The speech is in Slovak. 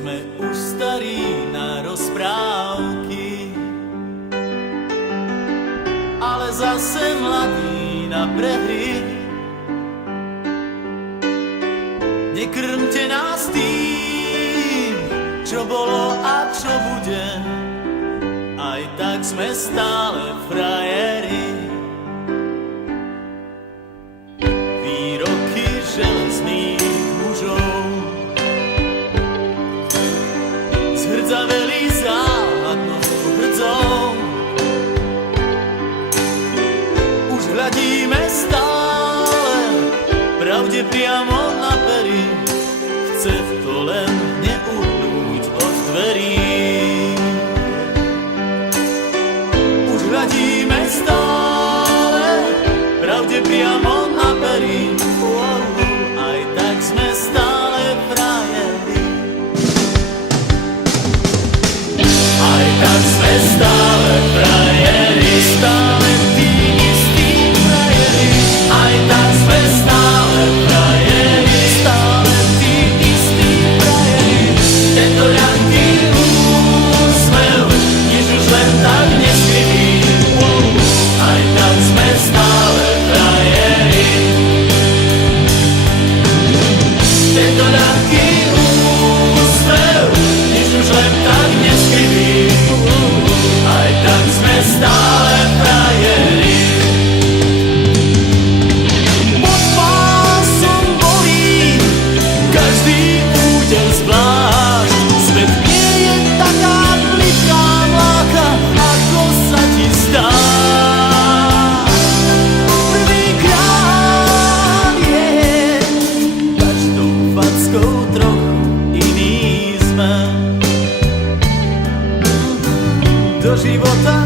Sme už starí na rozprávky, ale zase mladí na prehry. Nekrmte nás tým, čo bolo a čo bude, aj tak sme stále frajeri. Výroky železných mužov zhrdzaveli záhadnou hrdzou. Už hľadíme stále pravde priamo na pery, chce to len neuhnúť od dverí. Už hľadíme stále pravde priamo na pery, aj tak sme stále frajeri. Aj tak sme stále frajeri, stále tí istí frajeri. Aj tak sme stále frajeri, stále tí istí frajeri. Tento ľahký úsmev nič už len tak neskryví. Aj tak sme stále frajeri. Tento ľahký úsmev nič už len tak neskryví. Aj tak sme stále frajeri. Pod pásom bolí každý údel zvlášť. Svet nie je taká plitká mláka, ako sa ti zdá. Prvýkrát je každou fackou trochu iný sme. Do života